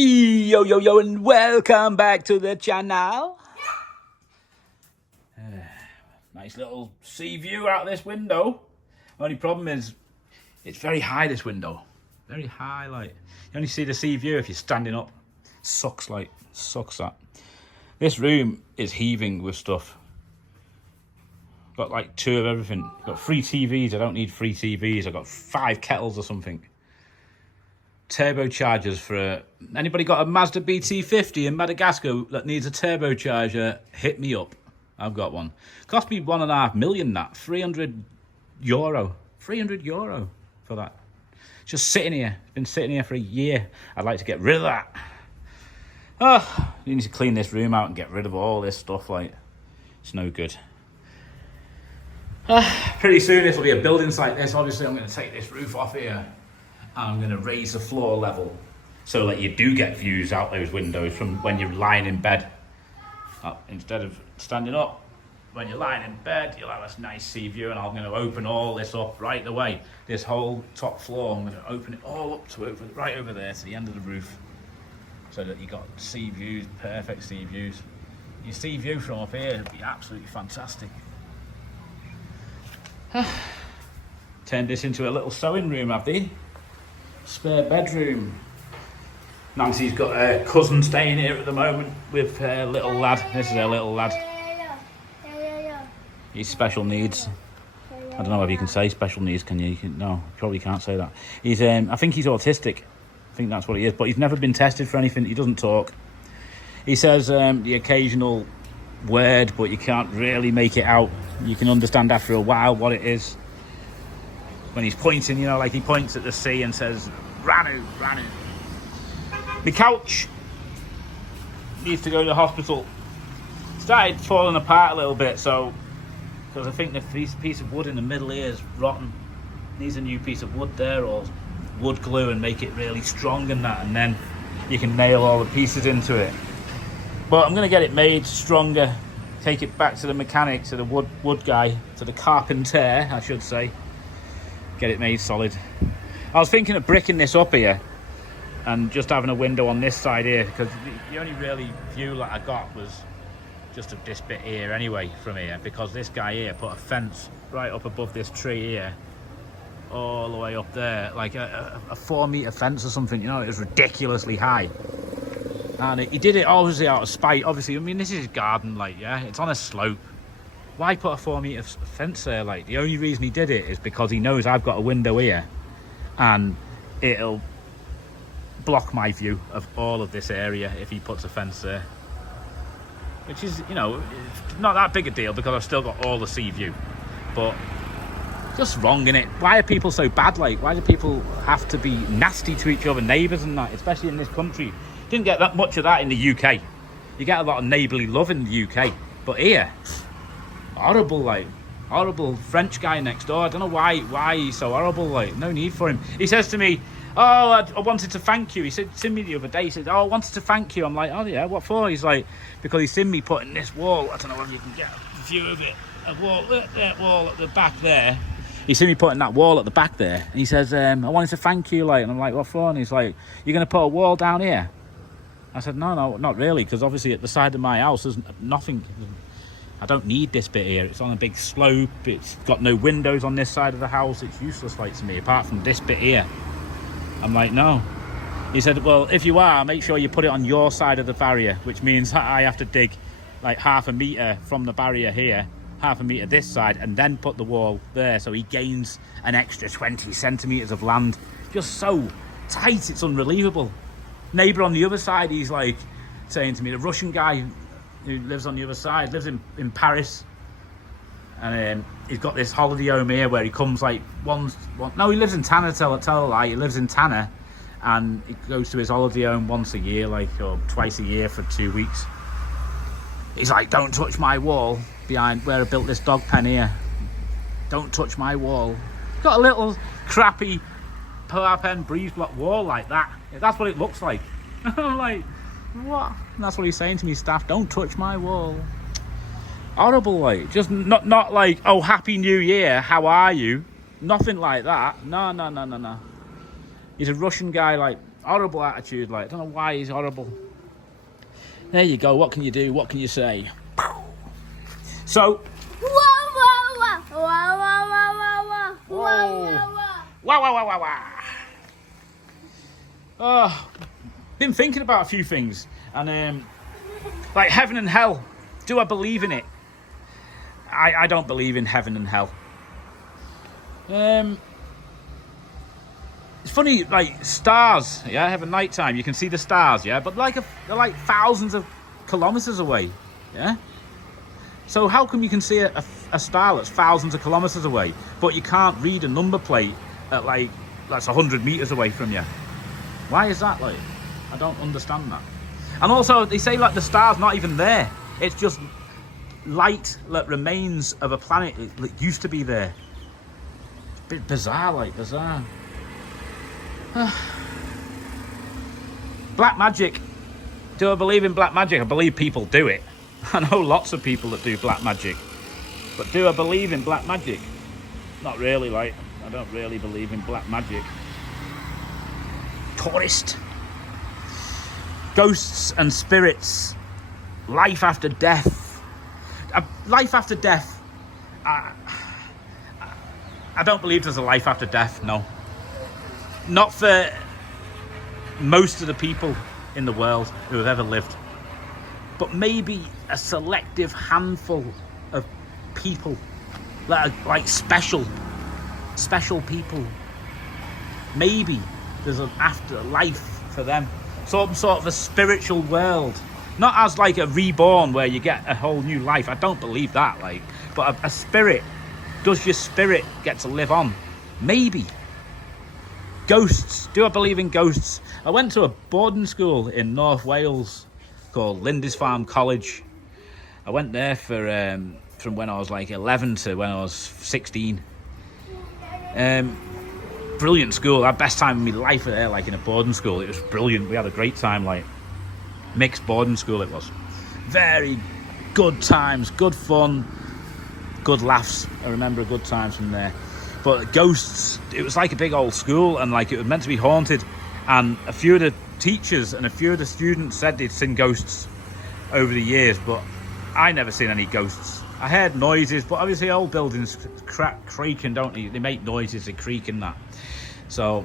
Yo, yo, yo, and welcome back to the channel. Nice little sea view out this window. Only problem is, it's very high, this window. Very high, like. You only see the sea view if you're standing up. Sucks that. This room is heaving with stuff. Got like 2 of everything. Got 3 TVs, I don't need 3 TVs. I got 5 kettles or something. Turbochargers for anybody got a Mazda BT50 in Madagascar that needs a turbocharger, hit me up. I've got one. Cost me 1.5 million, that €300 for that. It's just sitting here. It's been sitting here for a year. I'd like to get rid of that. You need to clean this room out and get rid of all this stuff. Like, it's no good. Pretty soon this will be a building site. This obviously I'm going to take this roof off here. I'm going to raise the floor level so that you do get views out those windows from when you're lying in bed. Instead of standing up, when you're lying in bed, you'll have a nice sea view, and I'm going to open all this up right away. This whole top floor, I'm going to open it all up to right over there to the end of the roof so that you got sea views, perfect sea views. Your sea view from up here would be absolutely fantastic. Turned this into a little sewing room, have they? Spare bedroom. Nancy's got her cousin staying here at the moment with her little lad. This is her little lad. He's special needs. I don't know if you can say special needs, can you? No, probably can't say that. He's, I think he's autistic. I think that's what he is. But he's never been tested for anything. He doesn't talk. He says the occasional word, but you can't really make it out. You can understand after a while what it is. When he's pointing, you know, like he points at the sea and says, Ranu, Ranu. My couch needs to go to the hospital. Started falling apart a little bit, so, because I think the piece of wood in the middle here is rotten. Needs a new piece of wood there, or wood glue, and make it really strong and that, and then you can nail all the pieces into it. But I'm going to get it made stronger, take it back to the mechanic, to the wood guy, to the carpenter, I should say. Get it made solid. I was thinking of bricking this up here and just having a window on this side here, because the only really view that I got was just of this bit here anyway from here, because this guy here put a fence right up above this tree here all the way up there, like a 4-meter fence or something, you know. It was ridiculously high, and he did it obviously out of spite. Obviously, I mean, this is his garden, like, yeah, it's on a slope. Why put a 4-meter fence there? Like, the only reason he did it is because he knows I've got a window here and it'll block my view of all of this area if he puts a fence there. Which is, you know, not that big a deal because I've still got all the sea view. But just wrong, innit? Why are people so bad? Like, why do people have to be nasty to each other, neighbours and that, especially in this country? Didn't get that much of that in the UK. You get a lot of neighbourly love in the UK. But here, horrible, like, horrible French guy next door. I don't know why he's so horrible, like, no need for him. He says to me, oh, I wanted to thank you. He said to me the other day, he said, oh, I wanted to thank you. I'm like, oh yeah, what for? He's like, because he's seen me putting this wall, I don't know if you can get a view of it, a wall, that wall at the back there. He's seen me putting that wall at the back there, and he says, I wanted to thank you, like, and I'm like, what for? And he's like, you're going to put a wall down here? I said, no, not really, because obviously at the side of my house, there's nothing. I don't need this bit here. It's on a big slope. It's got no windows on this side of the house. It's useless, like, to me, apart from this bit here. I'm like, no. He said, well, if you are, make sure you put it on your side of the barrier, which means I have to dig like 0.5 metre from the barrier here, 0.5 metre this side, and then put the wall there, so he gains an extra 20 centimetres of land. Just so tight, it's unbelievable. Neighbour on the other side, he's like saying to me, the Russian guy who lives on the other side, lives in Paris, and he's got this holiday home here where he comes like no, he lives in Tanner, tell a lie, he lives in Tanner, and he goes to his holiday home once a year, like, or twice a year for 2 weeks. He's like, don't touch my wall behind where I built this dog pen here. Don't touch my wall. Got a little crappy power pen breeze block wall like that. That's what it looks like. I'm like, what? And that's what he's saying to me, staff, don't touch my wall. Horrible, like, just not like, oh, happy new year, how are you? Nothing like that. No. He's a Russian guy, like, Horrible attitude, like, I don't know why he's horrible. There you go, what can you do? What can you say? So... Been thinking about a few things, and like heaven and hell. Do I believe in it? I don't believe in heaven and hell. It's funny, like stars. Yeah, have a night time. You can see the stars. Yeah, but they're like thousands of kilometers away. Yeah. So how come you can see a star that's thousands of kilometers away, but you can't read a number plate at like that's 100 meters away from you? Why is that? Like, I don't understand that. And also, they say like the star's not even there. It's just light that remains of a planet that used to be there. A bit bizarre, like bizarre. Black magic. Do I believe in black magic? I believe people do it. I know lots of people that do black magic. But do I believe in black magic? Not really, like. I don't really believe in black magic. Tourist. Ghosts and spirits. Life after death. Life after death. I don't believe there's a life after death, no. Not for most of the people in the world who have ever lived. But maybe a selective handful of people that are like special people. Maybe there's an afterlife for them. Some sort of a spiritual world. Not as like a reborn where you get a whole new life. I don't believe that, like. But a spirit. Does your spirit get to live on? Maybe. Ghosts. Do I believe in ghosts? I went to a boarding school in North Wales called Lindisfarne College. I went there for from when I was like 11 to when I was 16. Brilliant school. Our best time of my life there, like in a boarding school. It was brilliant. We had a great time, like mixed boarding school it was. Very good times, good fun, good laughs. I remember good times from there. But ghosts, it was like a big old school, and like it was meant to be haunted, and a few of the teachers and a few of the students said they'd seen ghosts over the years, but I never seen any ghosts. I heard noises, but obviously old buildings creaking, don't they? They make noises, they creak and that. So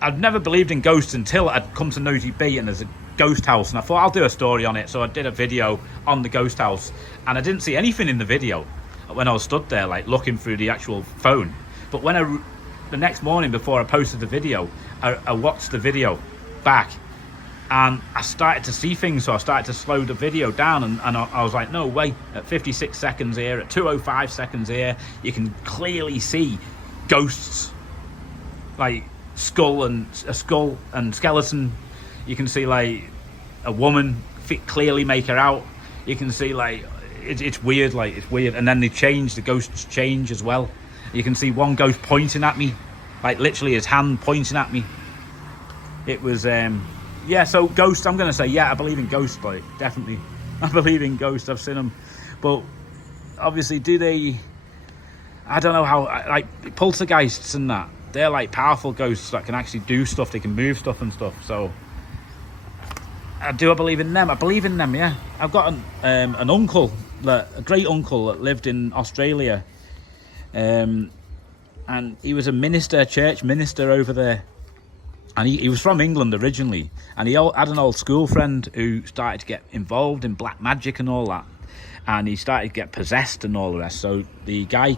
I'd never believed in ghosts until I'd come to Nosy Be, and there's a ghost house, and I thought I'll do a story on it. So I did a video on the ghost house, and I didn't see anything in the video when I was stood there like looking through the actual phone. But when the next morning before I posted the video, I watched the video back, and I started to see things. So I started to slow the video down, and I was like, no way. At 56 seconds here, at 205 seconds here, you can clearly see ghosts, like a skull and skeleton. You can see like a woman clearly make her out. You can see like it's weird, like it's weird. And then they change, the ghosts change as well. You can see one ghost pointing at me, like literally his hand pointing at me. It was yeah. So ghosts, I'm gonna say yeah, I believe in ghosts, like definitely. I believe in ghosts. I've seen them, but obviously, do they? I don't know how. Like poltergeists and that, they're like powerful ghosts that can actually do stuff. They can move stuff and stuff. So, do I believe in them? I believe in them. Yeah, I've got an uncle, a great uncle that lived in Australia, and he was a minister, church minister over there. And he was from England originally, and he had an old school friend who started to get involved in black magic and all that, and he started to get possessed and all the rest. So the guy,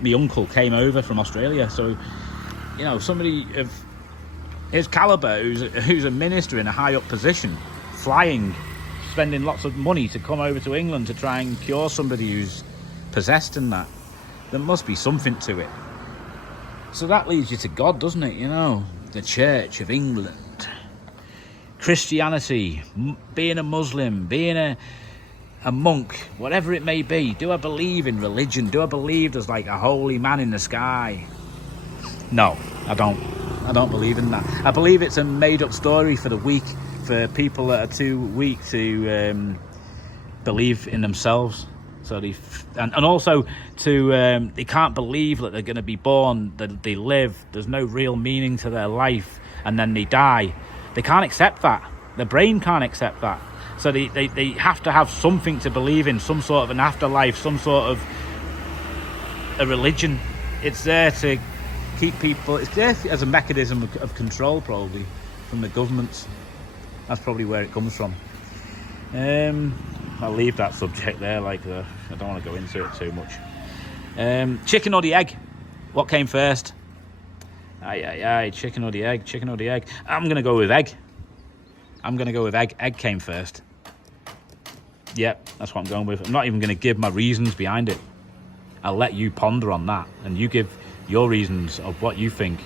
my uncle, came over from Australia. So, you know, somebody of his caliber, who's a minister in a high up position, flying, spending lots of money to come over to England to try and cure somebody who's possessed and that. There must be something to it. So that leads you to God, doesn't it? You know, the Church of England, Christianity, being a Muslim, being a monk, whatever it may be. Do I believe in religion? Do I believe there's like a holy man in the sky? No, I don't. I don't believe in that. I believe it's a made-up story for the weak, for people that are too weak to believe in themselves. So and also to they can't believe that they're going to be born, that they live. There's no real meaning to their life, and then they die, They can't accept that. Their brain can't accept that. So they have to have something to believe in, some sort of an afterlife, some sort of a religion. It's there to keep people, it's there as a mechanism of control, probably, from the governments. That's probably where it comes from. I'll leave that subject there, I don't want to go into it too much. Chicken or the egg? What came first? Chicken or the egg, chicken or the egg? I'm going to go with egg. Egg came first. Yep, that's what I'm going with. I'm not even going to give my reasons behind it. I'll let you ponder on that, and you give your reasons of what you think.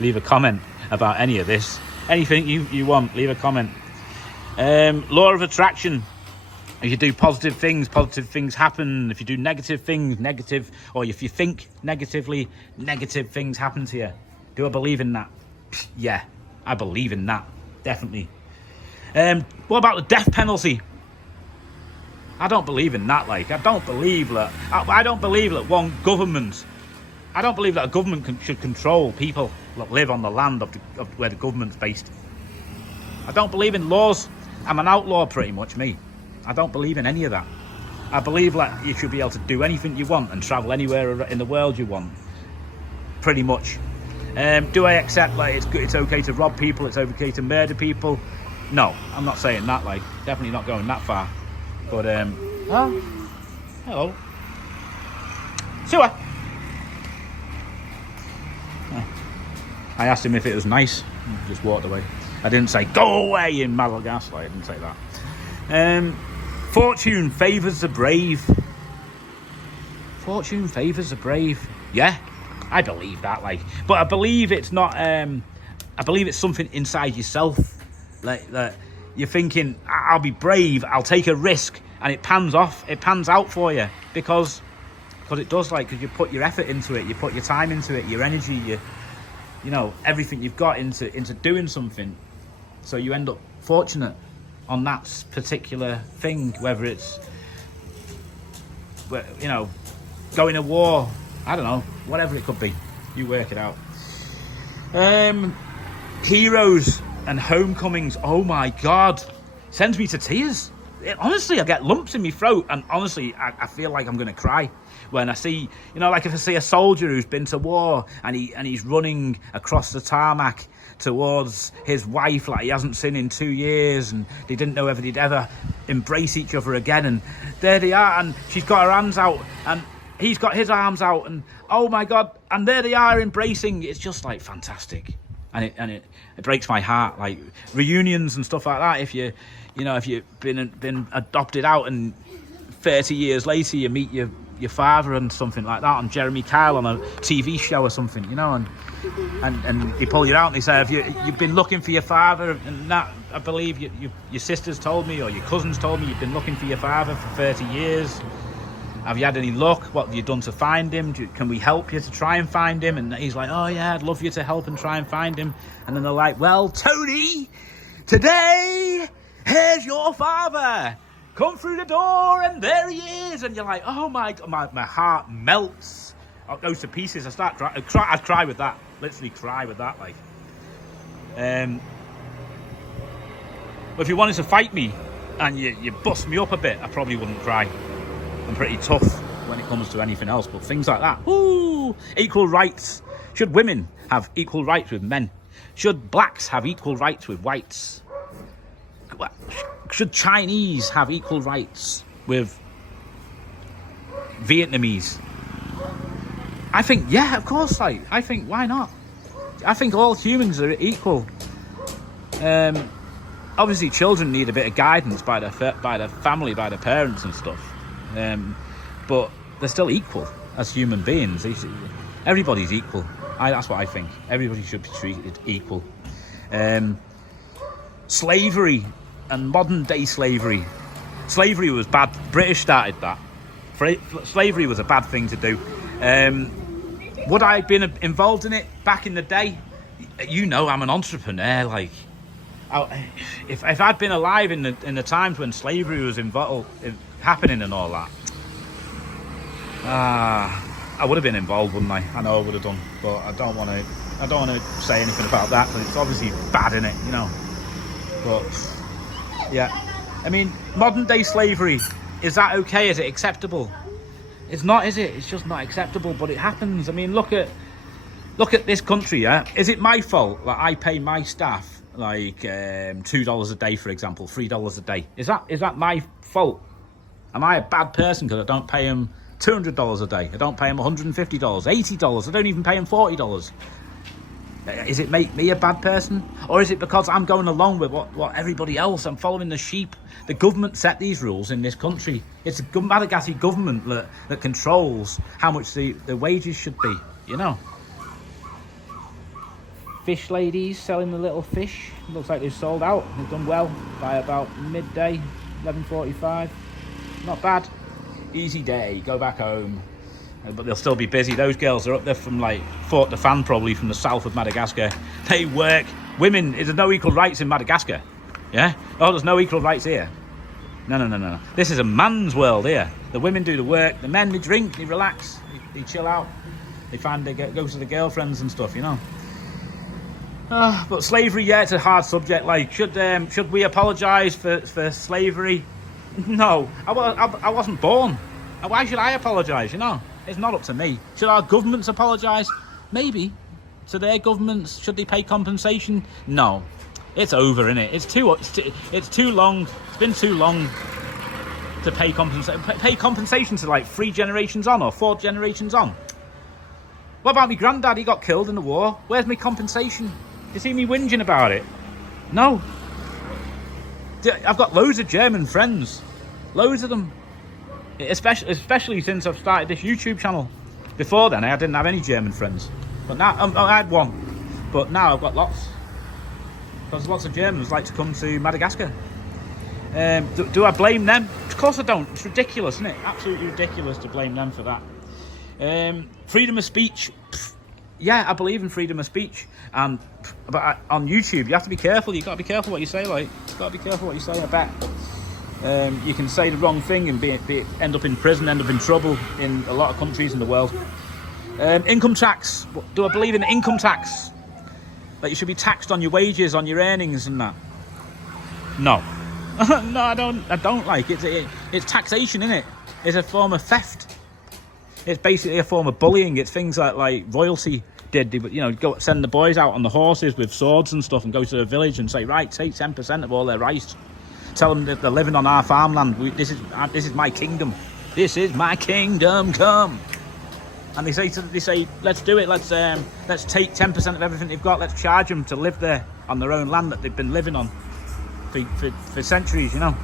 Leave a comment about any of this. Anything you want, leave a comment. Law of attraction. If you do positive things happen. If you do negative things, or if you think negatively, negative things happen to you. Do I believe in that? Yeah, I believe in that, definitely. What about the death penalty? I don't believe in that. I don't believe that. I don't believe that I don't believe that a government should control people that live on the land of where the government's based. I don't believe in laws. I'm an outlaw, pretty much, me. I don't believe in any of that. I believe that you should be able to do anything you want and travel anywhere in the world you want, pretty much. Do I accept it's okay to rob people, it's okay to murder people? No, I'm not saying that. Definitely not going that far. But hello, sewer. I asked him if it was nice. He just walked away. I didn't say go away in Madagascar. I didn't say that. Fortune favours the brave. Fortune favours the brave. Yeah, I believe that. But I believe it's not. I believe it's something inside yourself. That you're thinking, I'll be brave. I'll take a risk, and it pans out for you because it does. Because you put your effort into it, you put your time into it, your energy, you know, everything you've got into doing something. So you end up fortunate on that particular thing, whether it's, you know, going to war, I don't know, whatever it could be. You work it out. Heroes and homecomings, oh my God, sends me to tears. Honestly, I get lumps in my throat, and honestly, I feel like I'm going to cry when I see, you know, if I see a soldier who's been to war and he's running across the tarmac towards his wife he hasn't seen in 2 years, and they didn't know whether they'd ever embrace each other again, and there they are, and she's got her hands out and he's got his arms out, and oh my God, and there they are embracing. It's just fantastic, and it breaks my heart. Reunions and stuff like that, if you've been adopted out and 30 years later you meet your father and something like that on Jeremy Kyle on a TV show or something, you know, and they pull you out and they say, have you've been looking for your father, and that, I believe your sisters told me, or your cousins told me, you've been looking for your father for 30 years. Have you had any luck? What have you done to find him? Can we help you to try and find him? And he's like, oh yeah, I'd love you to help and try and find him. And then they're like, well, Tony, today, here's your father. Come through the door, and there he is. And you're like, oh my God, my heart melts. It goes to pieces. I start crying. I'd cry with that. Literally cry with that. But if you wanted to fight me and you bust me up a bit, I probably wouldn't cry. I'm pretty tough when it comes to anything else, but things like that. Ooh, equal rights. Should women have equal rights with men? Should blacks have equal rights with whites? Should Chinese have equal rights with Vietnamese? I think, yeah, of course. I think, why not? I think all humans are equal. Obviously, children need a bit of guidance by their family, by their parents and stuff. But they're still equal as human beings. Everybody's equal. That's what I think. Everybody should be treated equal. Slavery and modern day slavery. Slavery was bad. British started that. Slavery was a bad thing to do. Would I have been involved in it back in the day? You know, I'm an entrepreneur. If I'd been alive in the times when slavery was happening and all that, I would have been involved, wouldn't I? I know I would have done, but I don't want to say anything about that, because it's obviously bad, innit, you know. But yeah, I mean, modern day slavery, is that okay? Is it acceptable? It's not, is it? It's just not acceptable, but it happens. I mean, look at this country, yeah? Is it my fault that I pay my staff like $2 a day, for example, $3 a day? Is that my fault? Am I a bad person because I don't pay them $200 a day? I don't pay them $150, $80. I don't even pay them $40. Is it make me a bad person? Or is it because I'm going along with what everybody else, I'm following the sheep? The government set these rules in this country. It's the Madagascar government that controls how much the wages should be, you know. Fish ladies selling the little fish. Looks like they've sold out. They've done well by about midday, 11:45. Not bad. Easy day, go back home. But they'll still be busy. Those girls are up there from like Fort de Fan, probably from the south of Madagascar. They work. Women, there's no equal rights in Madagascar. Yeah? Oh, there's no equal rights here. No. This is a man's world here. The women do the work. The men, they drink, they relax, they chill out. They go to the girlfriends and stuff, you know. But slavery, yeah, it's a hard subject. Like, should we apologise for slavery? No, I wasn't born. Why should I apologise, you know? It's not up to me. Should our governments apologise? Maybe. To their governments, should they pay compensation? No. It's over, innit? It's too long. It's been too long to pay compensation to like 3 generations on or 4 generations on. What about my granddad? He got killed in the war. Where's my compensation? You see me whinging about it? No. I've got loads of German friends. Loads of them. Especially since I've started this YouTube channel. Before then, I didn't have any German friends. But now, I had one. But now I've got lots. Because lots of Germans like to come to Madagascar. Do I blame them? Of course I don't. It's ridiculous, isn't it? Absolutely ridiculous to blame them for that. Freedom of speech. Yeah, I believe in freedom of speech. But on YouTube, you have to be careful. You've got to be careful what you say, like. You've got to be careful what you say, I bet. You can say the wrong thing and end up in prison, end up in trouble in a lot of countries in the world. Income tax. Do I believe in income tax? That you should be taxed on your wages, on your earnings and that? No. No, I don't like it. It's taxation, isn't it? It's a form of theft. It's basically a form of bullying. It's things like royalty did. You know, go send the boys out on the horses with swords and stuff and go to the village and say, right, take 10% of all their rice. Tell them that they're living on our farmland. This is my kingdom. This is my kingdom come. And they say, let's do it. Let's take 10% of everything they've got. Let's charge them to live there on their own land that they've been living on for centuries. You know,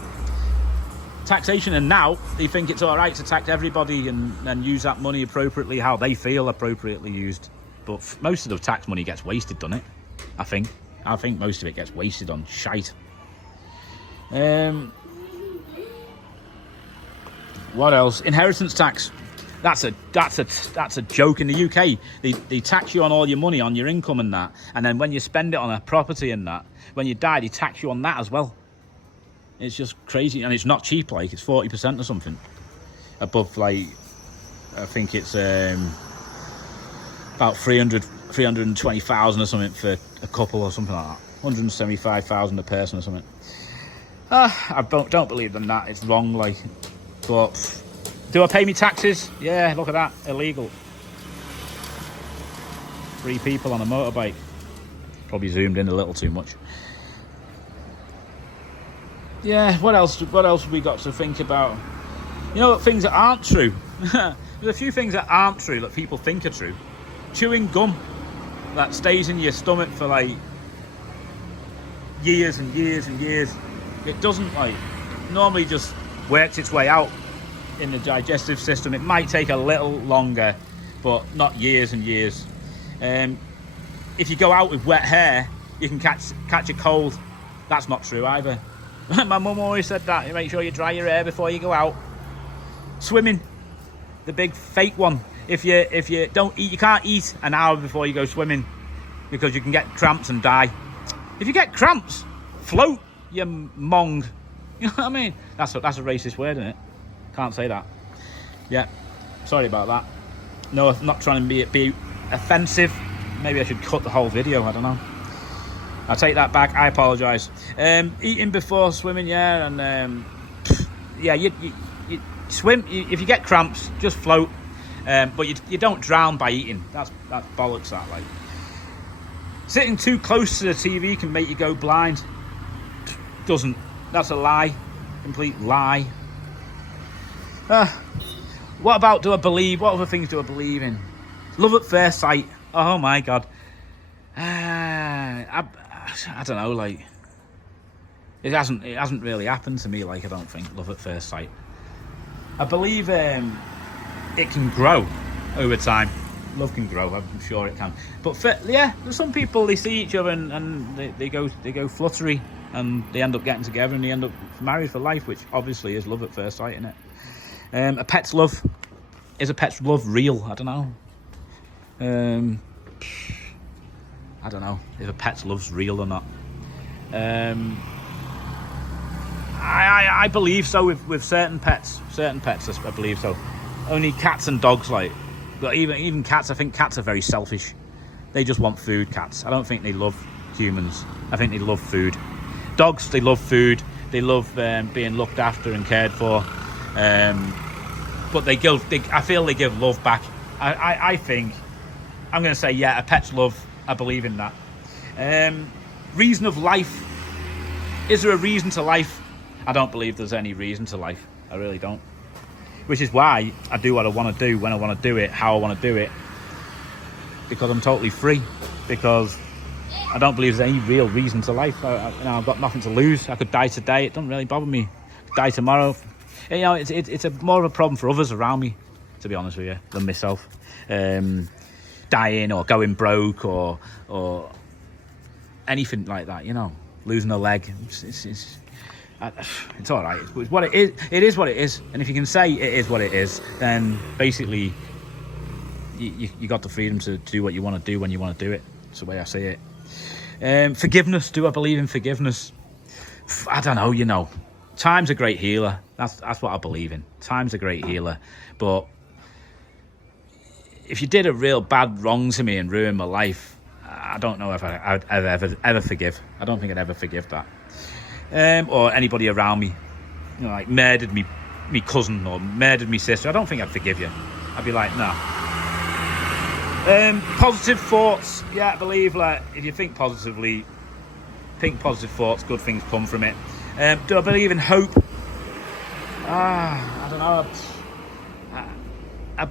taxation. And now they think it's all right to tax everybody and use that money appropriately, how they feel appropriately used. But most of the tax money gets wasted, doesn't it? I think most of it gets wasted on shite. What else? Inheritance tax. That's a joke in the UK. They tax you on all your money, on your income and that, and then when you spend it on a property and that, when you die, they tax you on that as well. It's just crazy, and it's not cheap. Like, it's 40% or something above, like, I think it's about 320,000 or something for a couple or something like that. 175,000 a person or something. I don't believe in that. It's wrong, like. But do I pay me taxes? Yeah, look at that. Illegal. 3 people on a motorbike. Probably zoomed in a little too much. Yeah, what else have we got to think about? You know, things that aren't true. There's a few things that aren't true that people think are true. Chewing gum that stays in your stomach for like years and years and years. It doesn't, like, normally just works its way out in the digestive system. It might take a little longer, but not years and years. If you go out with wet hair, you can catch a cold. That's not true either. My mum always said that. You make sure you dry your hair before you go out. Swimming, the big fake one. If you don't eat, you can't eat an hour before you go swimming because you can get cramps and die. If you get cramps, float, you mong. You know what I mean? That's a racist word, isn't it? Can't say that. Yeah, sorry about that. No, I'm not trying to be offensive. Maybe I should cut the whole video, I don't know. I take that back. I apologise. Eating before swimming, yeah, and yeah, you swim. If you get cramps, just float. But you don't drown by eating. That's bollocks. That like sitting too close to the TV can make you go blind. Doesn't. That's a lie. Complete lie. What about do I believe? What other things do I believe in? Love at first sight. Oh my god. I don't know. Like it hasn't really happened to me. Like I don't think love at first sight. I believe it can grow over time. Love can grow. I'm sure it can. But yeah, there's some people they see each other and they go fluttery and they end up getting together and they end up married for life, which obviously is love at first sight, isn't it? A pet's love. Is a pet's love real? I don't know. I don't know if a pet's love's real or not. I believe so with certain pets. Certain pets, I believe so. Only cats and dogs, like, but even cats. I think cats are very selfish. They just want food. Cats. I don't think they love humans. I think they love food. Dogs, they love food. They love being looked after and cared for. But I feel they give love back. I think I'm going to say yeah. A pet's love. I believe in that. Reason of life. Is there a reason to life? I don't believe there's any reason to life. I really don't. Which is why I do what I want to do, when I want to do it, how I want to do it. Because I'm totally free. Because I don't believe there's any real reason to life. I've got nothing to lose. I could die today. It doesn't really bother me. I could die tomorrow. It's more of a problem for others around me, to be honest with you, than myself. Dying or going broke or anything like that, losing a leg. It's all right. It's what it is. It is what it is. And if you can say it is what it is, then basically you got the freedom to do what you want to do when you want to do it. That's the way I see it. Forgiveness. Do I believe in forgiveness? I don't know. Time's a great healer. That's what I believe in. Time's a great healer. But if you did a real bad wrong to me and ruined my life, I don't know if I'd ever forgive. I don't think I'd ever forgive that. Or anybody around me, like murdered me cousin or murdered me sister. I don't think I'd forgive you. I'd be like, no. Positive thoughts. Yeah, I believe like if you think positively, think positive thoughts, good things come from it. Do I believe in hope? I don't know. I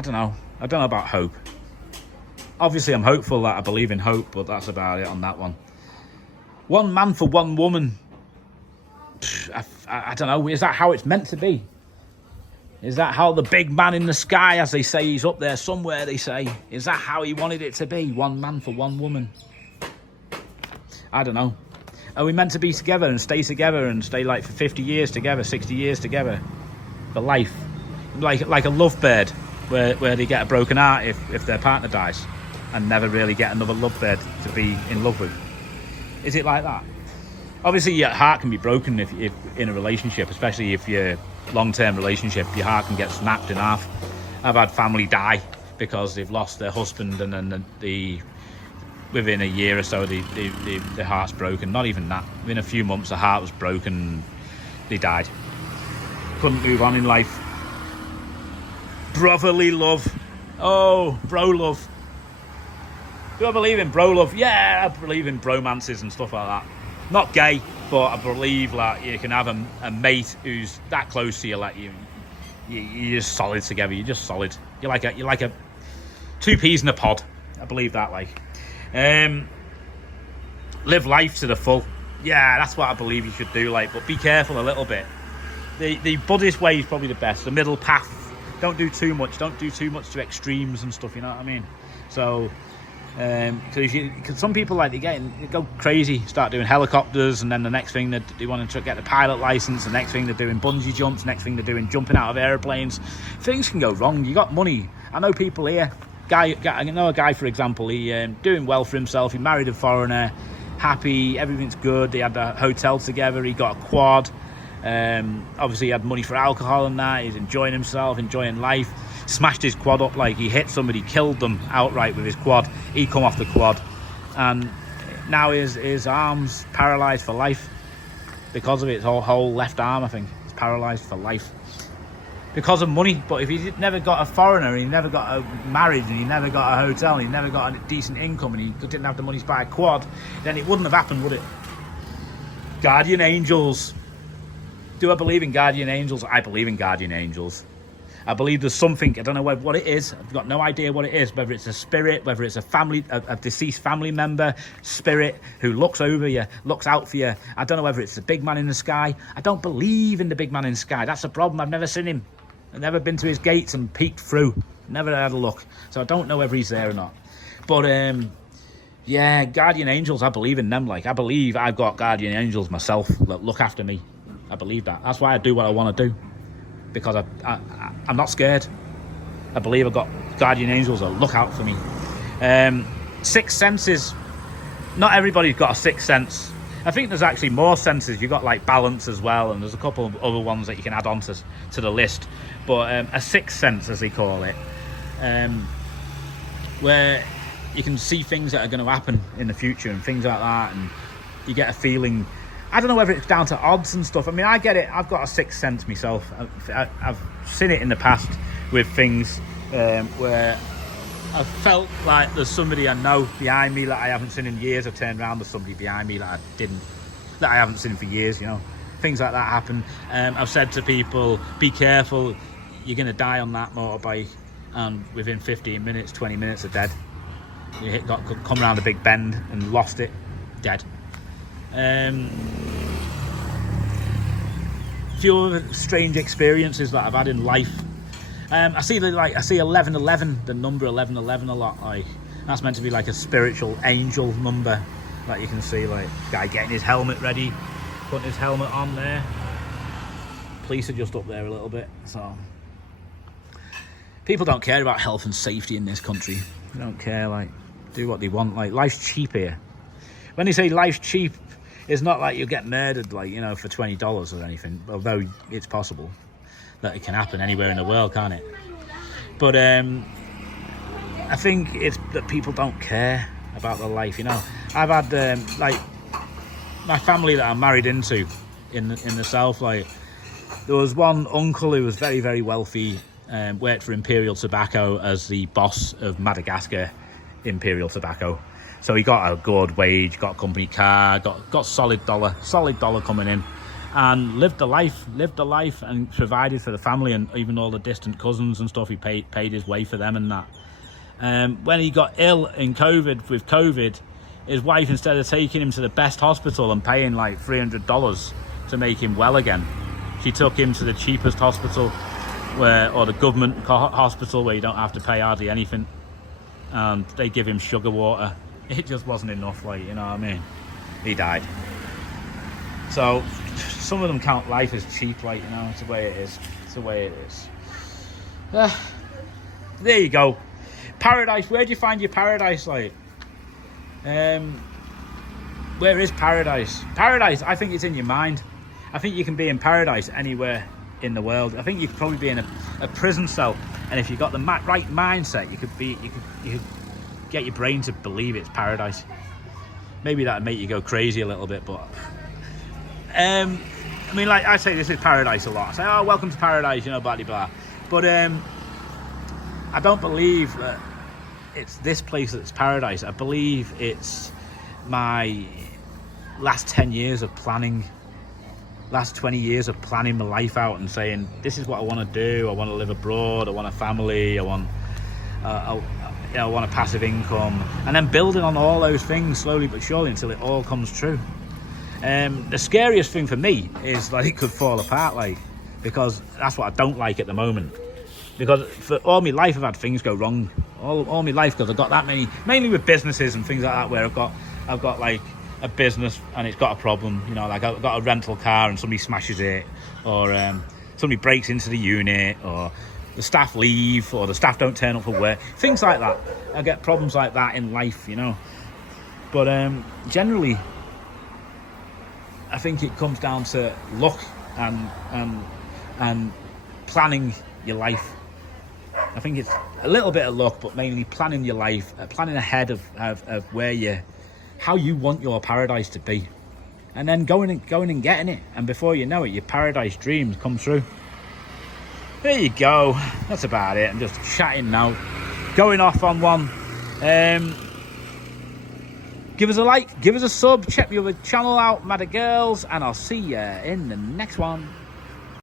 don't know. I don't know about hope. Obviously, I'm hopeful that I believe in hope, but that's about it on that one. One man for one woman. I don't know. Is that how it's meant to be? Is that how the big man in the sky, as they say, he's up there somewhere, they say. Is that how he wanted it to be? One man for one woman. I don't know. Are we meant to be together and stay like for 50 years together, 60 years together? For life. Like a lovebird, where they get a broken heart if their partner dies and never really get another lovebird to be in love with. Is it like that? Obviously, your heart can be broken if in a relationship, especially if you're long-term relationship, your heart can get snapped in half. I've had family die because they've lost their husband and then within a year or so the heart's broken. Not even that. Within a few months the heart was broken, they died. Couldn't move on in life. Brotherly love. Oh, bro love. Do I believe in bro love? Yeah, I believe in bromances and stuff like that. Not gay, but I believe that you can have a mate who's that close to you, like you're just solid together. You're just solid. You're like a two peas in a pod. I believe that. Like, live life to the full. Yeah, that's what I believe you should do. Like, but be careful a little bit. The Buddhist way is probably the best. The middle path. Don't do too much. Don't do too much to extremes and stuff. You know what I mean? So. Because some people they go crazy, start doing helicopters, and then the next thing they want to get the pilot license, the next thing they're doing bungee jumps, next thing they're doing jumping out of airplanes. Things can go wrong. You got money. I know people here. I know a guy, for example. He doing well for himself. He married a foreigner, happy, everything's good. They had a hotel together. He got a quad. Obviously, he had money for alcohol and that. He's enjoying himself, enjoying life. Smashed his quad up, like he hit somebody, killed them outright with his quad. He come off the quad, and now his arm's paralysed for life because of it. His whole left arm, I think, is paralysed for life because of money. But if he never got a foreigner, and he never got a marriage, and he never got a hotel, and he never got a decent income, and he didn't have the money to buy a quad, then it wouldn't have happened, would it? Guardian angels. Do I believe in guardian angels? I believe in guardian angels. I believe there's something, I don't know what it is. I've got no idea what it is, whether it's a spirit, whether it's a deceased family member spirit who looks over you, looks out for you. I don't know whether it's the big man in the sky. I don't believe in the big man in the sky. That's the problem. I've never seen him. I've never been to his gates and peeked through. Never had a look. So I don't know whether he's there or not. But, yeah, guardian angels, I believe in them. Like, I believe I've got guardian angels myself that look after me. I believe that. That's why I do what I want to do. Because I'm not scared. I believe I've got guardian angels that look out for me. Sixth senses. Not everybody's got a sixth sense. I think there's actually more senses. You've got like balance as well, and there's a couple of other ones that you can add on to the list. But a sixth sense, as they call it, where you can see things that are going to happen in the future and things like that, and you get a feeling. I don't know whether it's down to odds and stuff. I mean, I get it. I've got a sixth sense myself. I've seen it in the past with things where I've felt like there's somebody I know behind me that I haven't seen in years. I turned around, there's somebody behind me that I haven't seen for years, you know. Things like that happen. I've said to people, be careful, you're going to die on that motorbike. And within 15 minutes, 20 minutes, they're dead. You come around a big bend and lost it, dead. Few other strange experiences that I've had in life. I see 1111, the number 1111 a lot. Like that's meant to be like a spiritual angel number that you can see. Like guy getting his helmet ready, putting his helmet on there. Police are just up there a little bit. So people don't care about health and safety in this country. They don't care. Like do what they want. Like life's cheap here. When they say life's cheap, it's not like you'll get murdered, like, you know, for $20 or anything, although it's possible that it can happen anywhere in the world, can't it? But I think it's that people don't care about their life, you know. I've had, like, my family that I'm married into in the south, like, there was one uncle who was very, very wealthy, worked for Imperial Tobacco as the boss of Madagascar Imperial Tobacco. So he got a good wage, got a company car, got solid dollar coming in, and lived a life and provided for the family and even all the distant cousins and stuff. He paid his way for them and that. When he got ill with COVID, his wife, instead of taking him to the best hospital and paying like $300 to make him well again, she took him to the cheapest hospital, or the government hospital where you don't have to pay hardly anything, and they give him sugar water. It just wasn't enough, like, you know what I mean? He died. So some of them count life as cheap, like, you know, it's the way it is. It's the way it is. There you go. Paradise, where do you find your paradise, like? Where is paradise? Paradise, I think it's in your mind. I think you can be in paradise anywhere in the world. I think you could probably be in a prison cell, and if you've got the right mindset, you could get your brain to believe it's paradise. Maybe that'd make you go crazy a little bit, but I mean, like I say, this is paradise a lot. I say, oh, welcome to paradise, you know, blah blah blah. But I don't believe that it's this place that's paradise. I believe it's my last 10 years of planning, last 20 years of planning my life out and saying, this is what I want to do. I want to live abroad. I want a family. I want a passive income, and then building on all those things slowly but surely until it all comes true. The scariest thing for me is that it could fall apart, like, because that's what I don't like at the moment. Because for all my life I've had things go wrong, all my life, because I've got that many, mainly with businesses and things like that, where I've got like a business and it's got a problem, you know, like I've got a rental car and somebody smashes it, or somebody breaks into the unit, or the staff leave, or the staff don't turn up for work, things like that. I get problems like that in life, you know. But generally, I think it comes down to luck and planning your life. I think it's a little bit of luck, but mainly planning your life, planning ahead of where you're how you want your paradise to be, and then going and getting it, and before you know it, your paradise dreams come true. There you go. That's about it. I'm just chatting now, going off on one. Give us a like, give us a sub, check the other channel out, Madder Girls, and I'll see you in the next one.